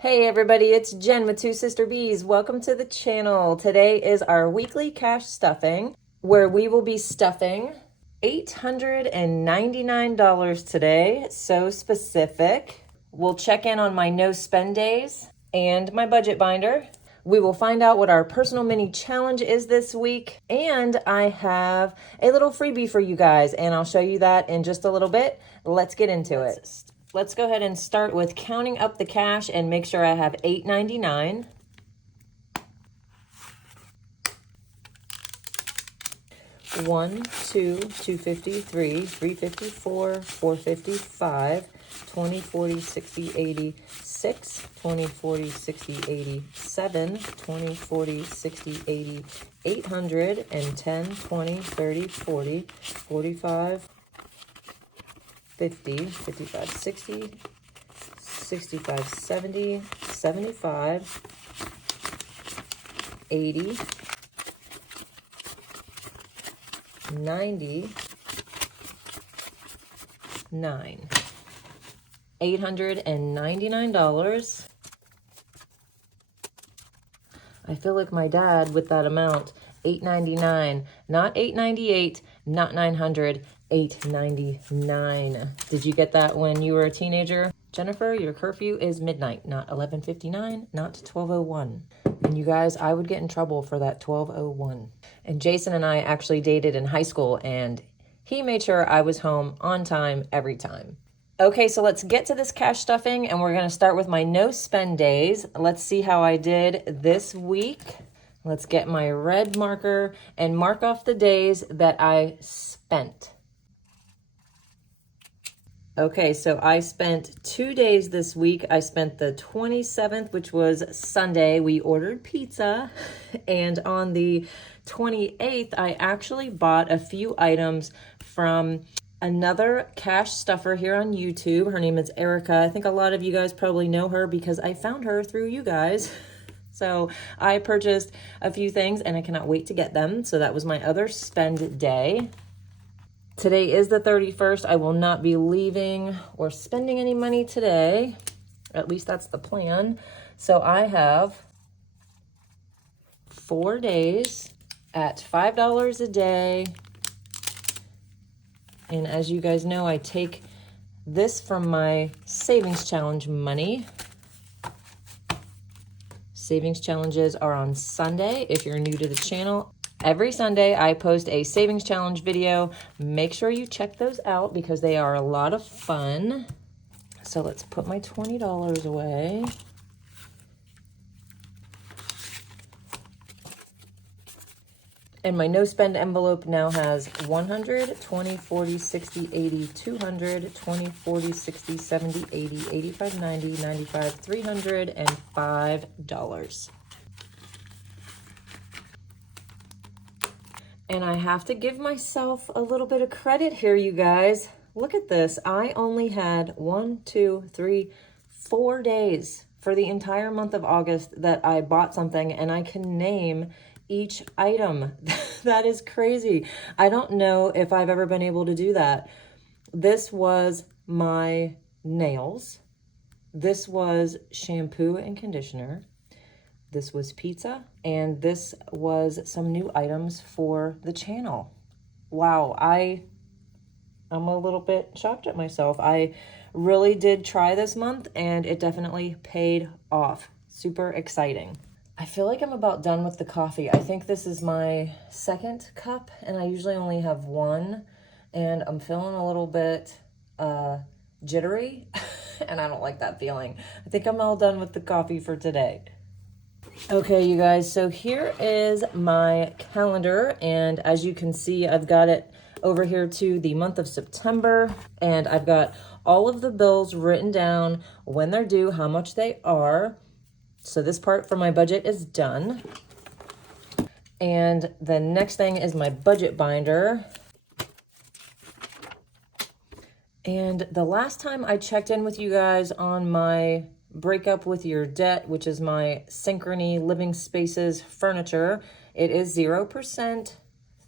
Hey everybody, it's Jen with Two Sister Bees. Welcome to the channel. Today is our weekly cash stuffing where we will be stuffing $899 today. So specific. We'll check in on my no spend days and my budget binder. We will find out what our personal mini challenge is this week. And I have a little freebie for you guys, and I'll show you that in just a little bit. Let's get into it. Let's go ahead and start with counting up the cash and make sure I have $899. $1, $2, $250, $3, $354, $455, $20, $40, $60, $80, $6, $20, $40, $60, $80, $7, $20, $40, $60, $80, $800, and $10, $20, $30, $40, $45, $50, $55, $60, $65, $70, $75, $80, $99, $899. I feel like my dad with that amount. $899, not $898, not $900, $899. Did you get that when you were a teenager? Jennifer, your curfew is midnight, not 11:59, not 12:01. And you guys, I would get in trouble for that 12:01. And Jason and I actually dated in high school, and he made sure I was home on time every time. Okay, so let's get to this cash stuffing, and we're gonna start with my no spend days. Let's see how I did this week. Let's get my red marker and mark off the days that I spent. Okay, so I spent 2 days this week. I spent the 27th, which was Sunday. We ordered pizza. And on the 28th, I actually bought a few items from another cash stuffer here on YouTube. Her name is Erica. I think a lot of you guys probably know her because I found her through you guys. So I purchased a few things and I cannot wait to get them. So that was my other spend day. Today is the 31st. I will not be leaving or spending any money today. At least that's the plan. So I have 4 days at $5 a day. And as you guys know, I take this from my savings challenge money. Savings challenges are on Sunday if you're new to the channel. Every Sunday I post a savings challenge video. Make sure you check those out because they are a lot of fun. So let's put my $20 away. And my no spend envelope now has 100, 20, 40, 60, 80, 200, 20, 40, 60, 70, 80, 85, 90, 95, $305. And I have to give myself a little bit of credit here, you guys. Look at this. I only had 1, 2, 3, 4 days for the entire month of August that I bought something, and I can name each item. That is crazy. I don't know if I've ever been able to do that. This was my nails. This was shampoo and conditioner. This was pizza, and this was some new items for the channel. Wow, I'm a little bit shocked at myself. I really did try this month, and it definitely paid off. Super exciting. I feel like I'm about done with the coffee. I think this is my second cup, and I usually only have one, and I'm feeling a little bit jittery, and I don't like that feeling. I think I'm all done with the coffee for today. Okay, you guys, so here is my calendar, and as you can see, I've got it over here to the month of September, and I've got all of the bills written down, when they're due, how much they are. So this part for my budget is done. And the next thing is my budget binder. And the last time I checked in with you guys on my breakup with your debt, which is my Synchrony Living Spaces furniture, it is 0%.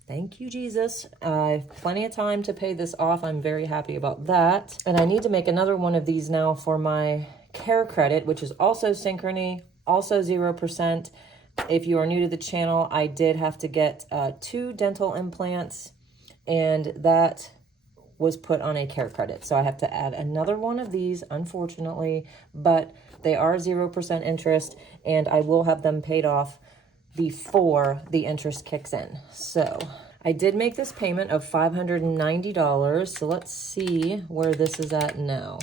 Thank you, Jesus. I have plenty of time to pay this off. I'm very happy about that. And I need to make another one of these now for my Care Credit, which is also Synchrony, also 0%. If you are new to the channel, I did have to get 2 dental implants, and that was put on a Care Credit. So I have to add another one of these, unfortunately, but they are 0% interest, and I will have them paid off before the interest kicks in. So I did make this payment of $590. So let's see where this is at now.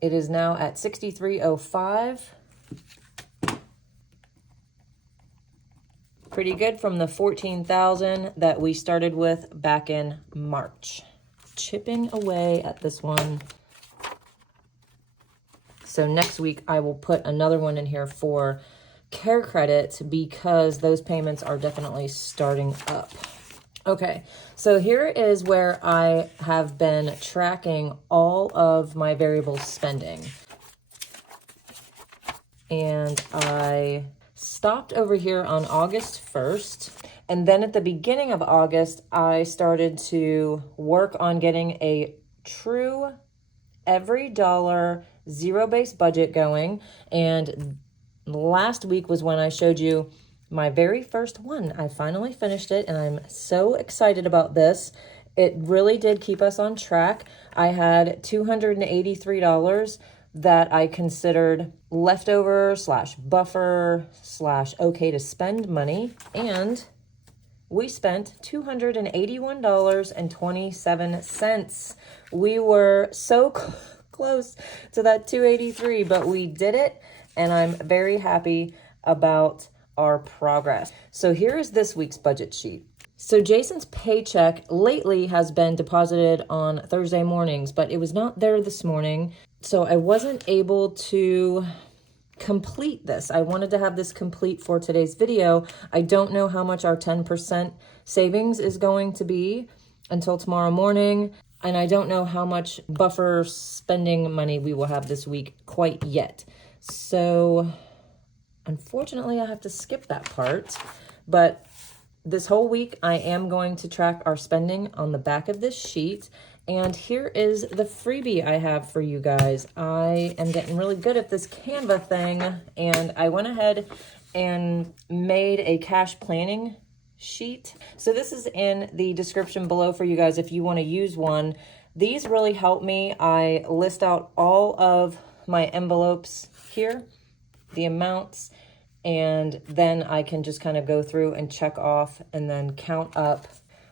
It is now at $63.05. Pretty good from the $14,000 that we started with back in March. Chipping away at this one. So next week I will put another one in here for Care Credit because those payments are definitely starting up. Okay, so here is where I have been tracking all of my variable spending. And I stopped over here on August 1st. And then at the beginning of August, I started to work on getting a true every dollar zero-based budget going. And last week was when I showed you my very first one. I finally finished it, and I'm so excited about this. It really did keep us on track. I had $283 that I considered leftover / buffer / okay to spend money, and we spent $281.27. We were so close to that 283, but we did it, and I'm very happy about our progress. So here is this week's budget sheet. So Jason's paycheck lately has been deposited on Thursday mornings, but it was not there this morning. So I wasn't able to complete this. I wanted to have this complete for today's video. I don't know how much our 10% savings is going to be until tomorrow morning. And I don't know how much buffer spending money we will have this week quite yet. So unfortunately, I have to skip that part. But this whole week, I am going to track our spending on the back of this sheet. And here is the freebie I have for you guys. I am getting really good at this Canva thing, and I went ahead and made a cash planning sheet. So this is in the description below for you guys if you want to use one. These really help me. I list out all of my envelopes here, the amounts, and then I can just kind of go through and check off and then count up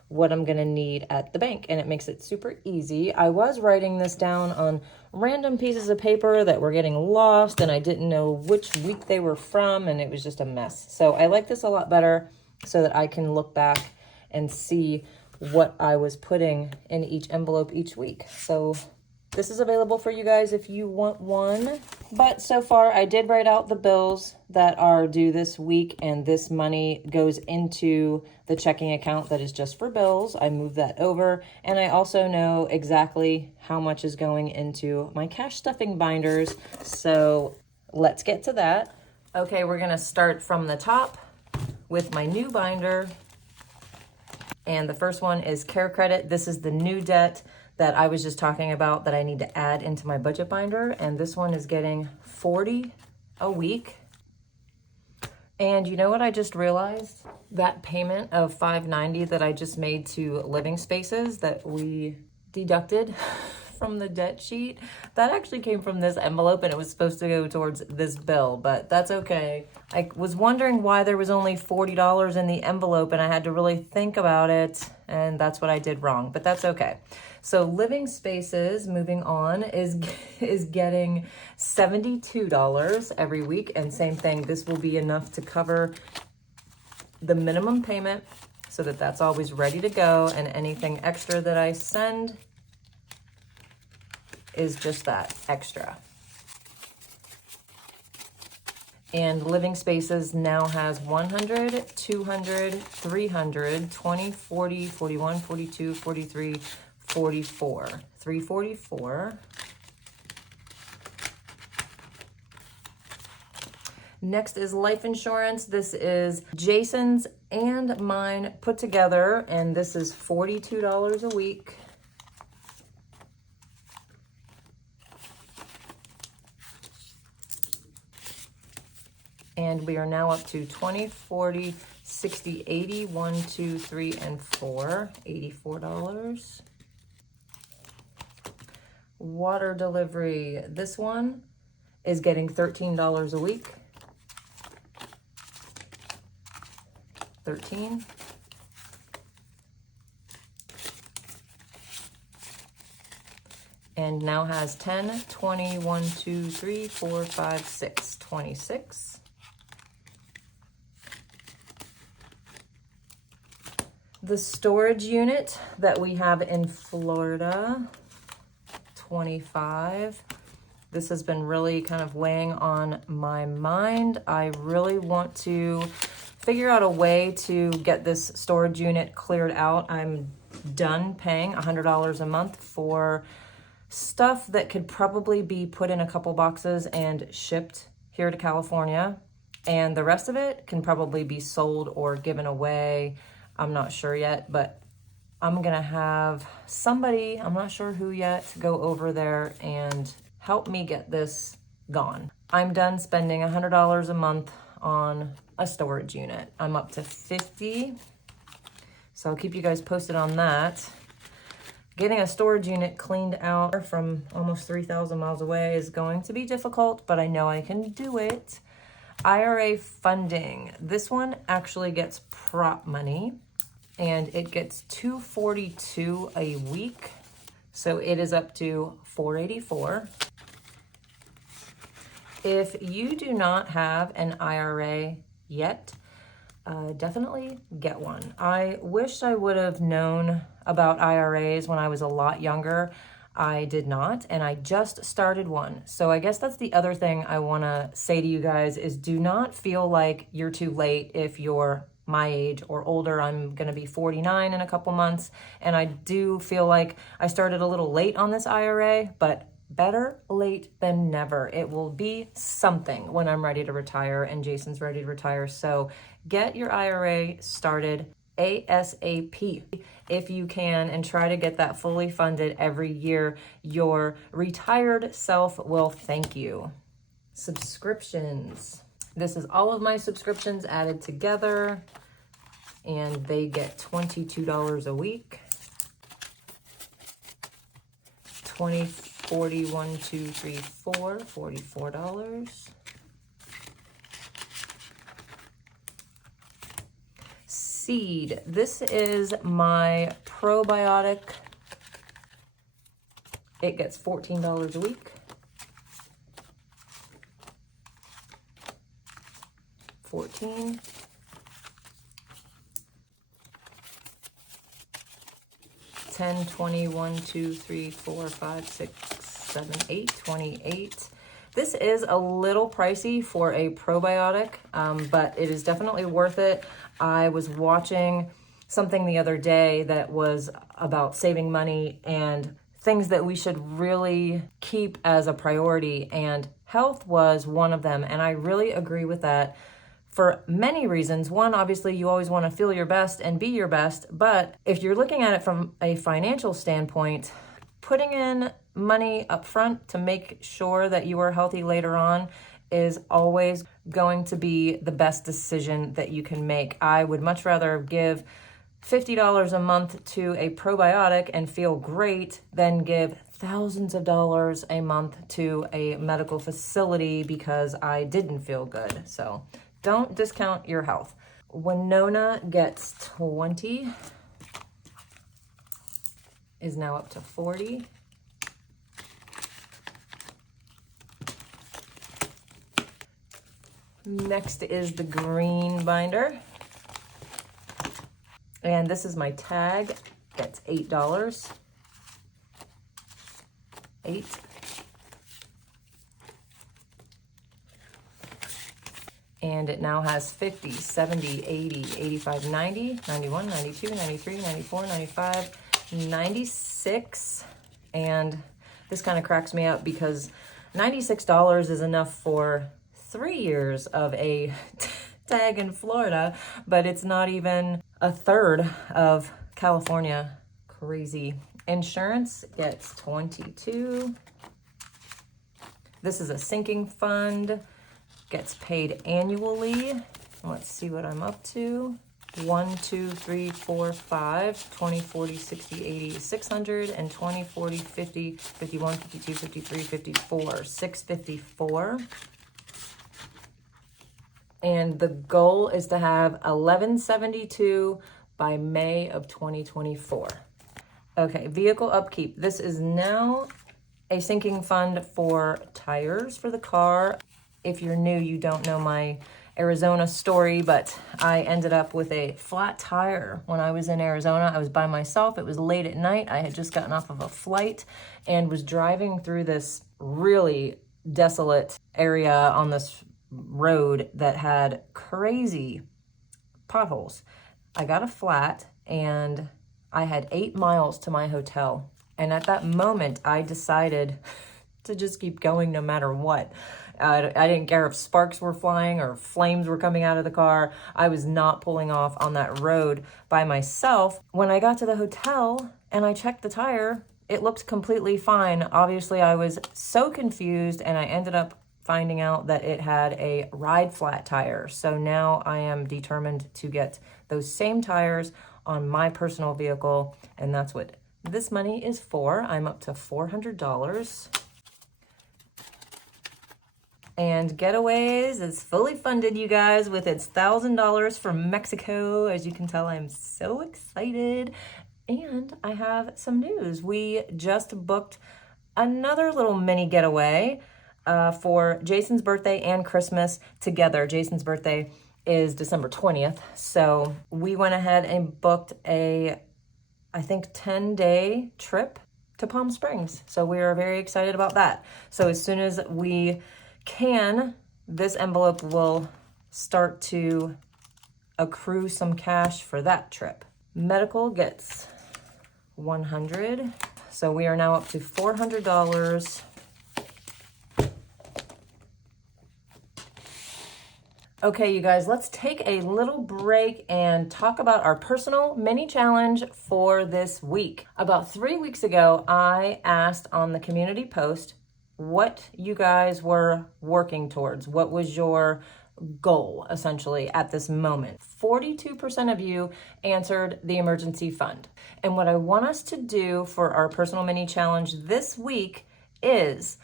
what I'm going to need at the bank, and it makes it super easy. I was writing this down on random pieces of paper that were getting lost, and I didn't know which week they were from, and it was just a mess. So I like this a lot better so that I can look back and see what I was putting in each envelope each week. So this is available for you guys if you want one. But so far, I did write out the bills that are due this week, and this money goes into the checking account that is just for bills. I moved that over, and I also know exactly how much is going into my cash stuffing binders. So let's get to that. Okay, we're gonna start from the top with my new binder. And the first one is Care Credit. This is the new debt that I was just talking about that I need to add into my budget binder. And this one is getting $40 a week. And you know what I just realized? That payment of $590 that I just made to Living Spaces that we deducted from the debt sheet, that actually came from this envelope, and it was supposed to go towards this bill, but that's okay. I was wondering why there was only $40 in the envelope, and I had to really think about it, and that's what I did wrong, but that's okay. So Living Spaces, moving on, is getting $72 every week, and same thing, this will be enough to cover the minimum payment so that that's always ready to go, and anything extra that I send is just that, extra. And Living Spaces now has 100, 200, 300, 20, 40, 41, 42, 43, 44. 344. Next is life insurance. This is Jason's and mine put together, and this is $42 a week. And we are now up to 20, 40, 60, 80, 1, 2, 3, and 4, $84. Water delivery, this one is getting $13 a week. 13. And now has 10, 20, 1, 2, 3, 4, 5, 6, 26. The storage unit that we have in Florida, 25. This has been really kind of weighing on my mind. I really want to figure out a way to get this storage unit cleared out. I'm done paying $100 a month for stuff that could probably be put in a couple boxes and shipped here to California. And the rest of it can probably be sold or given away. I'm not sure yet, but I'm gonna have somebody, I'm not sure who yet, go over there and help me get this gone. I'm done spending $100 a month on a storage unit. I'm up to 50, so I'll keep you guys posted on that. Getting a storage unit cleaned out from almost 3,000 miles away is going to be difficult, but I know I can do it. IRA funding. This one actually gets prop money, and it gets $242 a week. So it is up to $484. If you do not have an IRA yet, definitely get one. I wish I would have known about IRAs when I was a lot younger. I did not, and I just started one. So I guess that's the other thing I wanna say to you guys is do not feel like you're too late if you're my age or older. I'm gonna be 49 in a couple months, and I do feel like I started a little late on this IRA, but better late than never. It will be something when I'm ready to retire and Jason's ready to retire. So get your IRA started ASAP if you can, and try to get that fully funded every year. Your retired self will thank you. Subscriptions. This is all of my subscriptions added together, and they get $22 a week. 20, 40, 1, 2, 3, 4, $44. Seed. This is my probiotic. It gets $14 a week. 14. $10, 20, 1, 2, 3, 4, 5, 6, 7, 8, $28. This is a little pricey for a probiotic, but it is definitely worth it. I was watching something the other day that was about saving money and things that we should really keep as a priority, and health was one of them, and I really agree with that for many reasons. One, obviously, you always want to feel your best and be your best, but if you're looking at it from a financial standpoint, putting in money up front to make sure that you are healthy later on is always going to be the best decision that you can make. I would much rather give $50 a month to a probiotic and feel great than give thousands of dollars a month to a medical facility because I didn't feel good. So don't discount your health. Winona gets 20, is now up to 40. Next is the green binder. And this is my tag. That's $8. 8. And it now has 50, 70, 80, 85, 90, 91, 92, 93, 94, 95, 96. And this kind of cracks me up because $96 is enough for 3 years of a tag in Florida, but it's not even a third of California. Crazy. Insurance gets 22. This is a sinking fund, gets paid annually. Let's see what I'm up to. 1, 2, 3, 4, 5, 20, 40, 60, 80, 600, and 20, 40, 50, 51, 52, 53, 54, 654. And the goal is to have 1172 by May of 2024. Okay, vehicle upkeep. This is now a sinking fund for tires for the car. If you're new, you don't know my Arizona story, but I ended up with a flat tire when I was in Arizona. I was by myself. It was late at night. I had just gotten off of a flight and was driving through this really desolate area on this road that had crazy potholes. I got a flat and I had 8 miles to my hotel. And at that moment, I decided to just keep going no matter what. I didn't care if sparks were flying or flames were coming out of the car. I was not pulling off on that road by myself. When I got to the hotel and I checked the tire, it looked completely fine. Obviously, I was so confused, and I ended up finding out that it had a ride flat tire. So now I am determined to get those same tires on my personal vehicle, and that's what this money is for. I'm up to $400. And Getaways is fully funded, you guys, with its $1,000 from Mexico. As you can tell, I'm so excited. And I have some news. We just booked another little mini getaway for Jason's birthday and Christmas together. Jason's birthday is December 20th. So we went ahead and booked a, I think, 10-day trip to Palm Springs. So we are very excited about that. So as soon as we can, this envelope will start to accrue some cash for that trip. Medical gets $100. So we are now up to $400. Okay, you guys, let's take a little break and talk about our personal mini challenge for this week. About 3 weeks ago, I asked on the community post what you guys were working towards. What was your goal, essentially, at this moment? 42% of you answered the emergency fund. And what I want us to do for our personal mini challenge this week is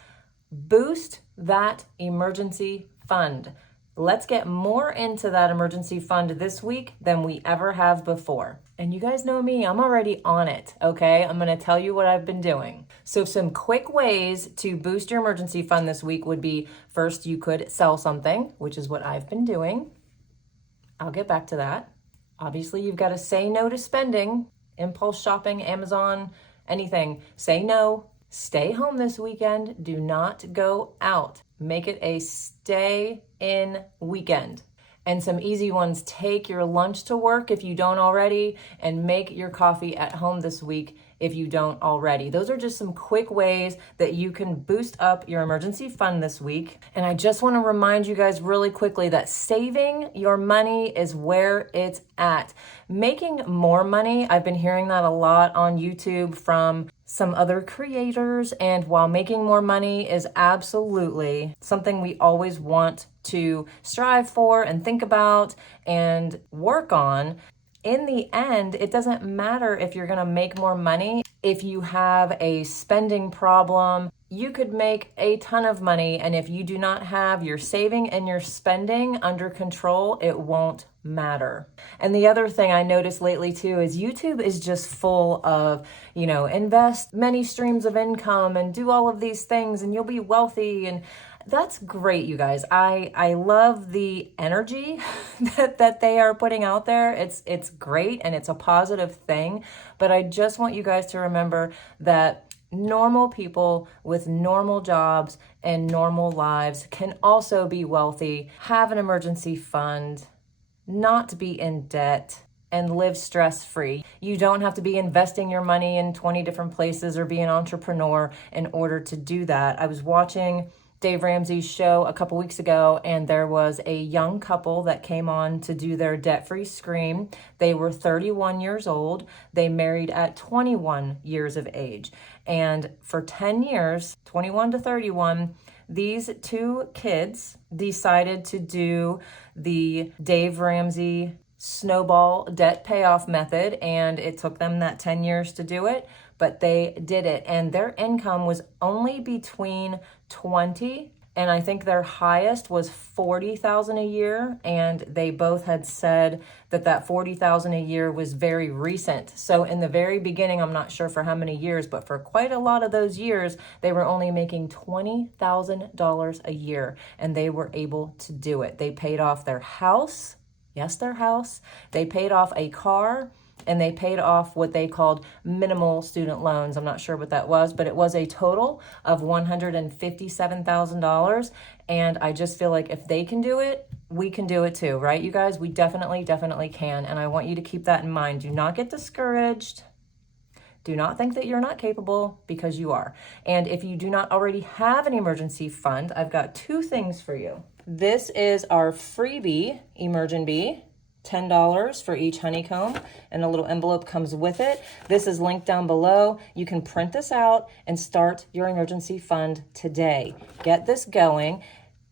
boost that emergency fund. Let's get more into that emergency fund this week than we ever have before. And you guys know me, I'm already on it, okay? I'm gonna tell you what I've been doing. So some quick ways to boost your emergency fund this week would be, first, you could sell something, which is what I've been doing. I'll get back to that. Obviously, you've got to say no to spending, impulse shopping, Amazon, anything. Say no. Stay home this weekend. Do not go out. Make it a stay in weekend. And some easy ones: take your lunch to work if you don't already, and make your coffee at home this week if you don't already. Those are just some quick ways that you can boost up your emergency fund this week. And I just want to remind you guys really quickly that saving your money is where it's at. Making more money, I've been hearing that a lot on YouTube from some other creators, and while making more money is absolutely something we always want to strive for and think about and work on, in the end, it doesn't matter if you're gonna make more money. If you have a spending problem, you could make a ton of money, and if you do not have your saving and your spending under control, it won't matter. And the other thing I noticed lately too is YouTube is just full of, invest many streams of income and do all of these things and you'll be wealthy, and that's great, you guys. I love the energy that they are putting out there. It's great and it's a positive thing, but I just want you guys to remember that normal people with normal jobs and normal lives can also be wealthy, have an emergency fund, not be in debt, and live stress-free. You don't have to be investing your money in 20 different places or be an entrepreneur in order to do that. I was watching Dave Ramsey's show a couple weeks ago, and there was a young couple that came on to do their debt-free scream. They were 31 years old. They married at 21 years of age. And for 10 years, 21 to 31, these two kids decided to do the Dave Ramsey snowball debt payoff method, and it took them that 10 years to do it, but they did it, and their income was only between 20 and I think their highest was 40,000 a year, and they both had said that that 40,000 a year was very recent. So in the very beginning, I'm not sure for how many years, but for quite a lot of those years, they were only making $20,000 a year, and they were able to do it. They paid off their house. Yes, their house. They paid off a car, and they paid off what they called minimal student loans. I'm not sure what that was, but it was a total of $157,000. And I just feel like if they can do it, we can do it too, right, you guys? We definitely can. And I want you to keep that in mind. Do not get discouraged. Do not think that you're not capable, because you are. And if you do not already have an emergency fund, I've got two things for you. This is our freebie, Emergent Bee. $10 for each honeycomb, and a little envelope comes with it. This is linked down below. You can print this out and start your emergency fund today. Get this going.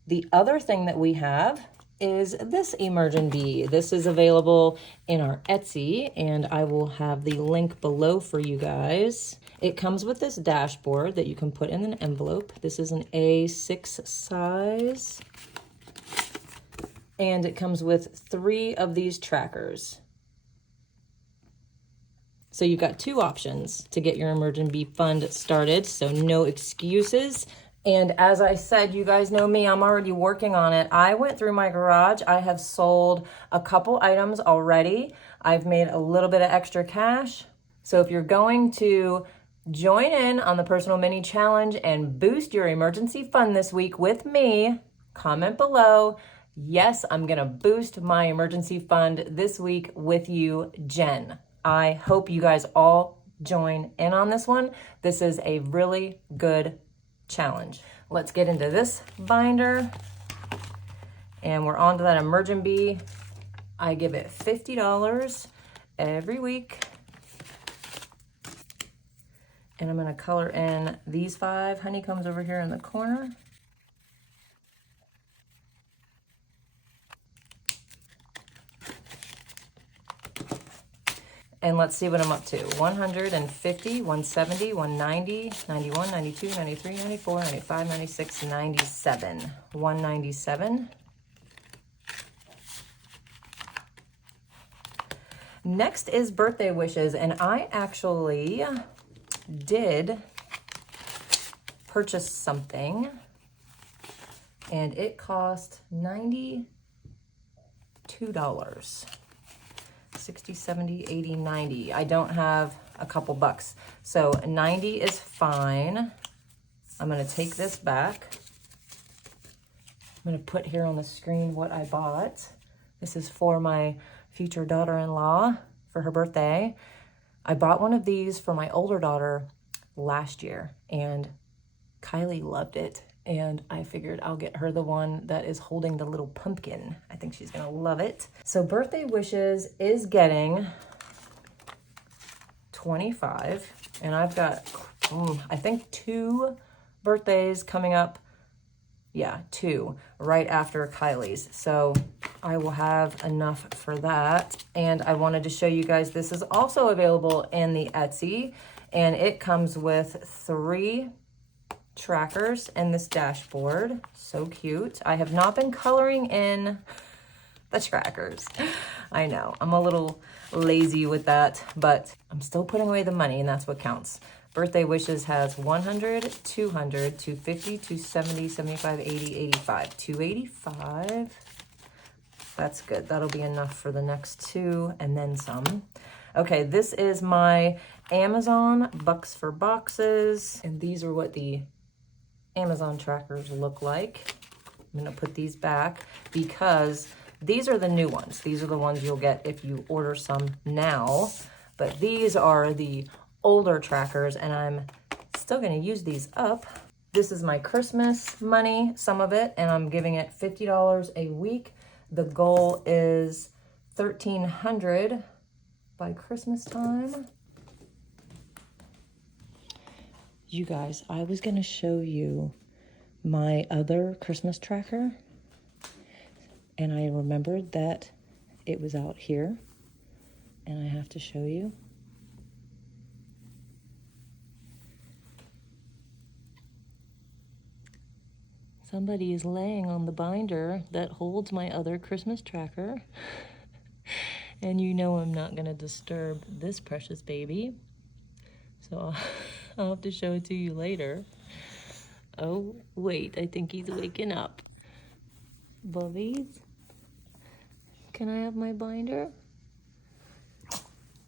The other thing that we have is this Emergent Bee. This is available in our Etsy, and I will have the link below for you guys. It comes with this dashboard that you can put in an envelope. This is an A6 size. And it comes with 3 of these trackers. So you've got 2 options to get your Emergent Bee fund started, so no excuses. And as I said, you guys know me, I'm already working on it. I went through my garage. I have sold a couple items already. I've made a little bit of extra cash. So if you're going to join in on the Personal Mini Challenge and boost your emergency fund this week with me, comment below. Yes, I'm gonna boost my emergency fund this week with you, Jen. I hope you guys all join in on this one. This is a really good challenge. Let's get into this binder. And we're on to that Emergent Bee. I give it $50 every week. And I'm gonna color in these 5 honeycombs over here in the corner. And let's see what I'm up to. 150, 170, 190, 91, 92, 93, 94, 95, 96, 97. 197. Next is birthday wishes, and I actually did purchase something, and it cost $92. 60, 70, 80, 90. I don't have a couple bucks. So 90 is fine. I'm gonna take this back. I'm gonna put here on the screen what I bought. This is for my future daughter-in-law for her birthday. I bought one of these for my older daughter last year, and Kylie loved it. And I figured I'll get her the one that is holding the little pumpkin. I think she's gonna love it. So Birthday Wishes is getting 25, and I've got, I think 2 birthdays coming up. Yeah, 2 right after Kylie's. So I will have enough for that. And I wanted to show you guys, this is also available in the Etsy, and it comes with 3 trackers and this dashboard. So cute. I have not been coloring in the trackers. I know, I'm a little lazy with that, but I'm still putting away the money, and that's what counts. Birthday Wishes has 100, 200, 250, 270, 75, 80, 85, 285. That's good. That'll be enough for the next 2 and then some. Okay, this is my Amazon Bucks for Boxes, and these are what the Amazon trackers look like. I'm gonna put these back because these are the new ones. These are the ones you'll get if you order some now, but these are the older trackers, and I'm still gonna use these up. This is my Christmas money, some of it, and I'm giving it $50 a week. The goal is $1,300 by Christmas time. You guys, I was gonna show you my other Christmas tracker, and I remembered that it was out here, and I have to show you. Somebody is laying on the binder that holds my other Christmas tracker. And you know I'm not gonna disturb this precious baby. So I'll have to show it to you later. Oh, wait, I think he's waking up. Bubbies, can I have my binder?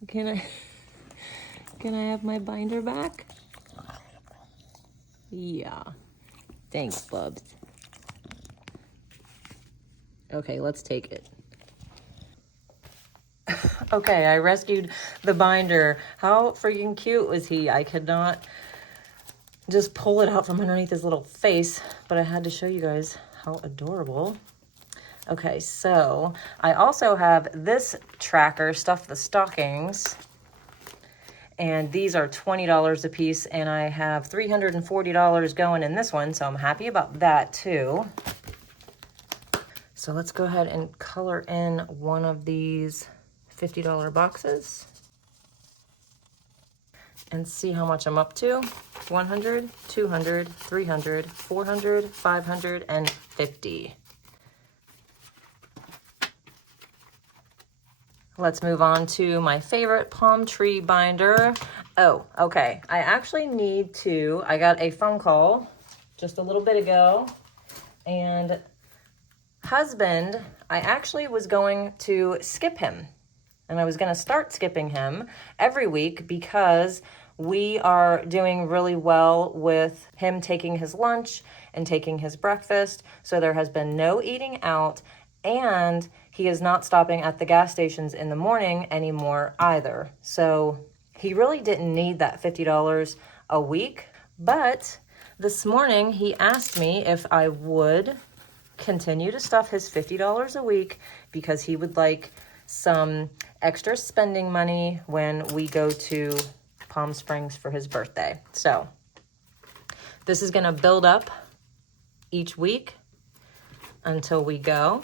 Can I have my binder back? Yeah. Thanks, Bubs. Okay, let's take it. Okay, I rescued the binder. How freaking cute was he? I could not just pull it out from underneath his little face, but I had to show you guys how adorable. Okay, so I also have this tracker, Stuff the Stockings, and these are $20 a piece, and I have $340 going in this one, so I'm happy about that too. So let's go ahead and color in one of these $50 boxes and see how much I'm up to. 100, 200, 300, 400, 500, and 50. Let's move on to my favorite palm tree binder. Oh, okay. I actually need to, I got a phone call just a little bit ago, and husband, I actually was going to skip him. And I was going to start skipping him every week because we are doing really well with him taking his lunch and taking his breakfast. So there has been no eating out, and he is not stopping at the gas stations in the morning anymore either. So he really didn't need that $50 a week. But this morning he asked me if I would continue to stuff his $50 a week because he would like some extra spending money when we go to Palm Springs for his birthday. So this is going to build up each week until we go.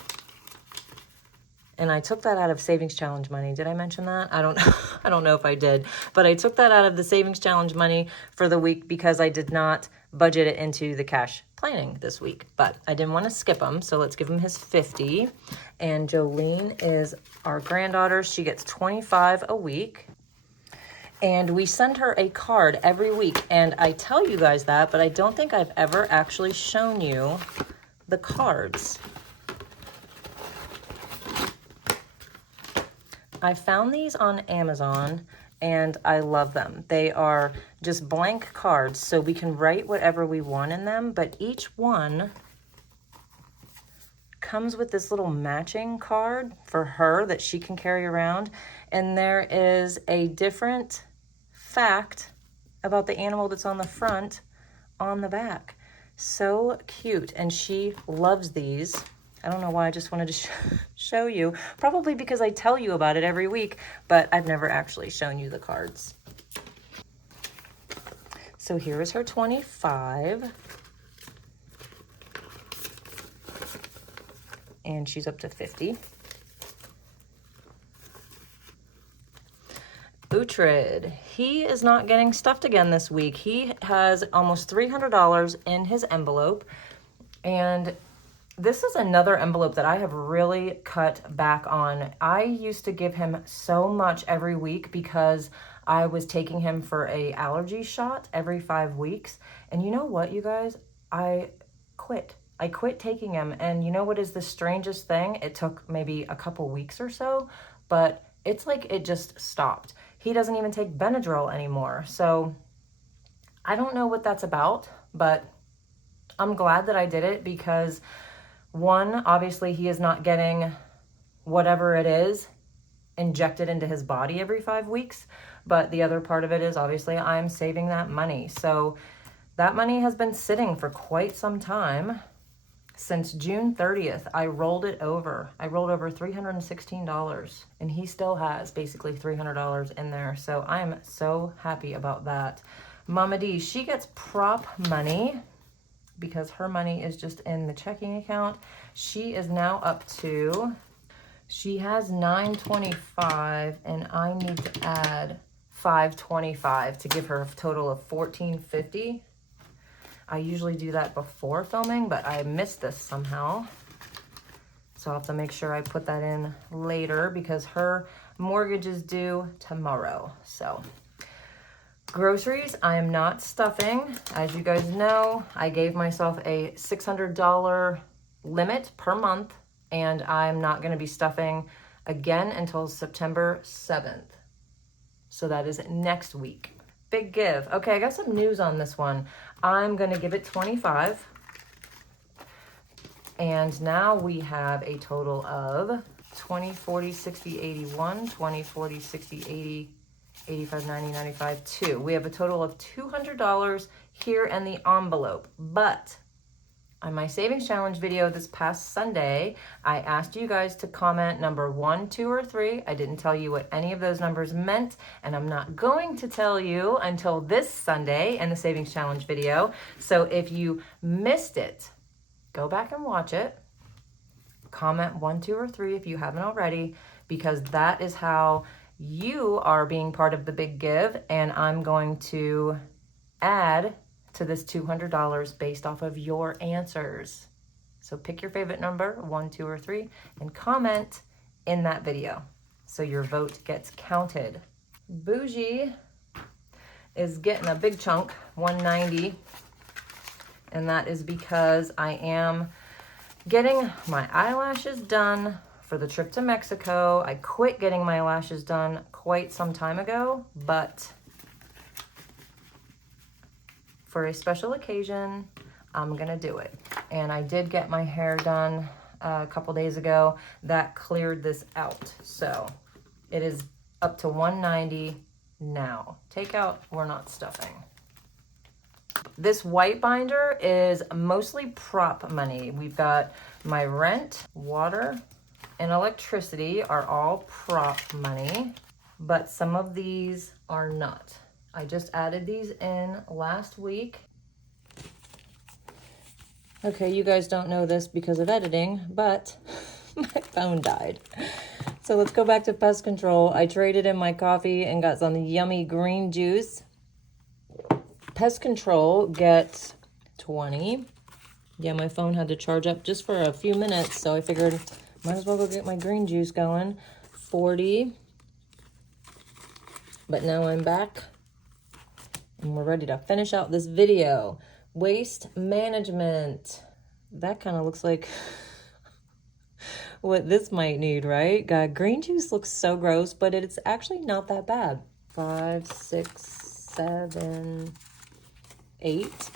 And I took that out of Savings Challenge money. Did I mention that? I don't know. I don't know if I did, but I took that out of the Savings Challenge money for the week because I did not budget it into the cash planning this week, but I didn't want to skip him. So let's give him his 50. And Jolene is our granddaughter. She gets 25 a week. And we send her a card every week. And I tell you guys that, but I don't think I've ever actually shown you the cards. I found these on Amazon and I love them. They are just blank cards, so we can write whatever we want in them, but each one comes with this little matching card for her that she can carry around, and there is a different fact about the animal that's on the front on the back. So cute, and she loves these. I don't know why I just wanted to show you. Probably because I tell you about it every week, but I've never actually shown you the cards. So here is her 25. And she's up to 50. Uhtred, he is not getting stuffed again this week. He has almost $300 in his envelope, and this is another envelope that I have really cut back on. I used to give him so much every week because I was taking him for an allergy shot every 5 weeks. And you know what, you guys? I quit. I quit taking him. And you know what is the strangest thing? It took maybe a couple weeks or so, but it's like it just stopped. He doesn't even take Benadryl anymore. So I don't know what that's about, but I'm glad that I did it because one, obviously he is not getting whatever it is injected into his body every 5 weeks. But the other part of it is obviously I'm saving that money. So that money has been sitting for quite some time. Since June 30th, I rolled it over. I rolled over $316, and he still has basically $300 in there. So I am so happy about that. Mama D, she gets prop money. because her money is just in the checking account. She is now up to, she has $9.25 and I need to add $5.25 to give her a total of $14.50. I usually do that before filming, but I missed this somehow. So I'll have to make sure I put that in later because her mortgage is due tomorrow. So groceries, I am not stuffing. As you guys know, I gave myself a $600 limit per month, and I'm not going to be stuffing again until September 7th. So that is next week. Big give. Okay, I got some news on this one. I'm going to give it 25. And now we have a total of 20, 40, 60, 81, 20, 40, 60, 80, 85, 90, 95, 2. We have a total of $200 here in the envelope. But on my savings challenge video this past Sunday, I asked you guys to comment number 1, 2, or 3. I didn't tell you what any of those numbers meant, and I'm not going to tell you until this Sunday in the savings challenge video. So if you missed it, go back and watch it. Comment 1, 2, or 3 if you haven't already, because that is how you are being part of the big give, and I'm going to add to this $200 based off of your answers. So pick your favorite number, 1, 2, or 3, and comment in that video so your vote gets counted. Bougie is getting a big chunk, $190. And that is because I am getting my eyelashes done for the trip to Mexico. I quit getting my lashes done quite some time ago, but for a special occasion, I'm gonna do it. And I did get my hair done a couple days ago. That cleared this out. So it is up to $190 now. Takeout, we're not stuffing. This white binder is mostly prop money. We've got my rent, water, and electricity are all prop money, but some of these are not. I just added these in last week. Okay, you guys don't know this because of editing, but my phone died. So let's go back to pest control. I traded in my coffee and got some yummy green juice. Pest control gets 20. Yeah, my phone had to charge up just for a few minutes, so I figured might as well go get my green juice going. 40. But now I'm back, and we're ready to finish out this video. Waste management. That kind of looks like what this might need, right? God, green juice looks so gross, but it's actually not that bad. 5, 6, 7, 8,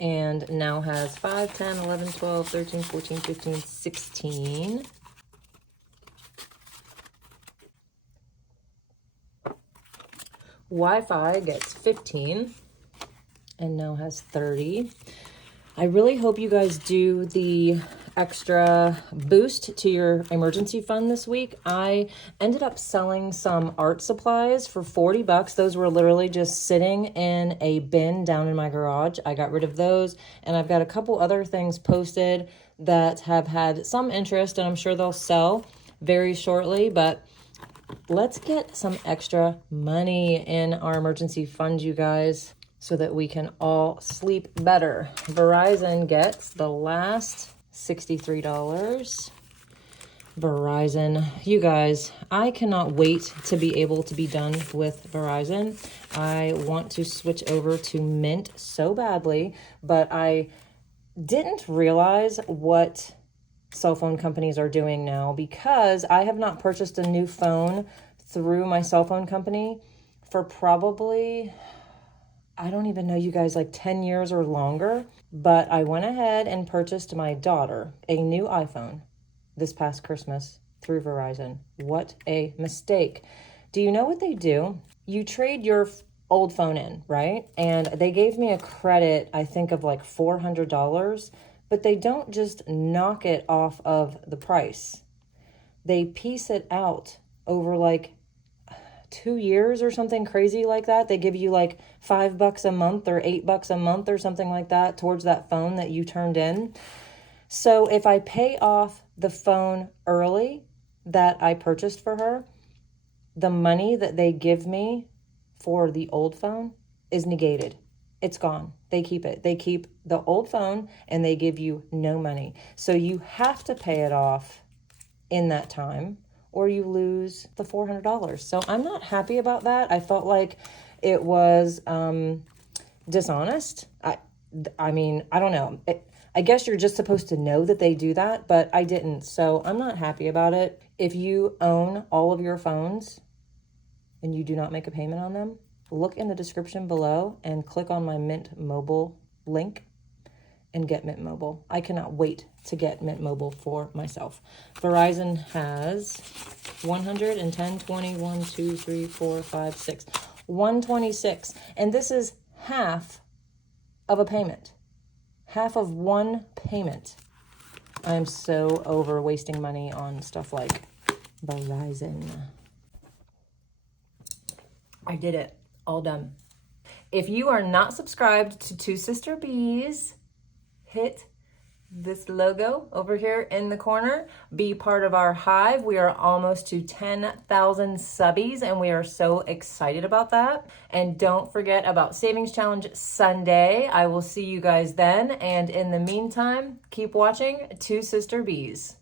and now has 5, 10, 11, 12, 13, 14, 15, 16. Wi-Fi gets 15 and now has 30. I really hope you guys do the extra boost to your emergency fund this week. I ended up selling some art supplies for 40 bucks. Those were literally just sitting in a bin down in my garage. I got rid of those, and I've got a couple other things posted that have had some interest, and I'm sure they'll sell very shortly, but let's get some extra money in our emergency fund, you guys, so that we can all sleep better. Verizon gets the last $63. Verizon, you guys, I cannot wait to be able to be done with Verizon. I want to switch over to Mint so badly, but I didn't realize what cell phone companies are doing now, because I have not purchased a new phone through my cell phone company for probably, I don't even know, you guys, like 10 years or longer. But I went ahead and purchased my daughter a new iPhone this past Christmas through Verizon. What a mistake. Do you know what they do? You trade your old phone in, right? And they gave me a credit, I think, of like $400, but they don't just knock it off of the price. They piece it out over like 2 years or something crazy like that. They give you like $5 a month or $8 a month or something like that towards that phone that you turned in. So if I pay off the phone early that I purchased for her, the money that they give me for the old phone is negated. It's gone. They keep it. They keep the old phone and they give you no money. So you have to pay it off in that time or you lose the $400. So I'm not happy about that. I felt like it was dishonest. I mean, I don't know. I guess you're just supposed to know that they do that, but I didn't. So I'm not happy about it. If you own all of your phones and you do not make a payment on them, look in the description below and click on my Mint Mobile link and get Mint Mobile. I cannot wait to get Mint Mobile for myself. Verizon has 110, 20, 1, 2, 3, 4, 5, 6, 126. And this is half of a payment. Half of one payment. I'm so over wasting money on stuff like Verizon. I did it. All done. If you are not subscribed to Two Sister Bees, hit this logo over here in the corner. Be part of our hive. We are almost to 10,000 subbies and we are so excited about that. And don't forget about Savings Challenge Sunday. I will see you guys then. And in the meantime, keep watching Two Sister Bees.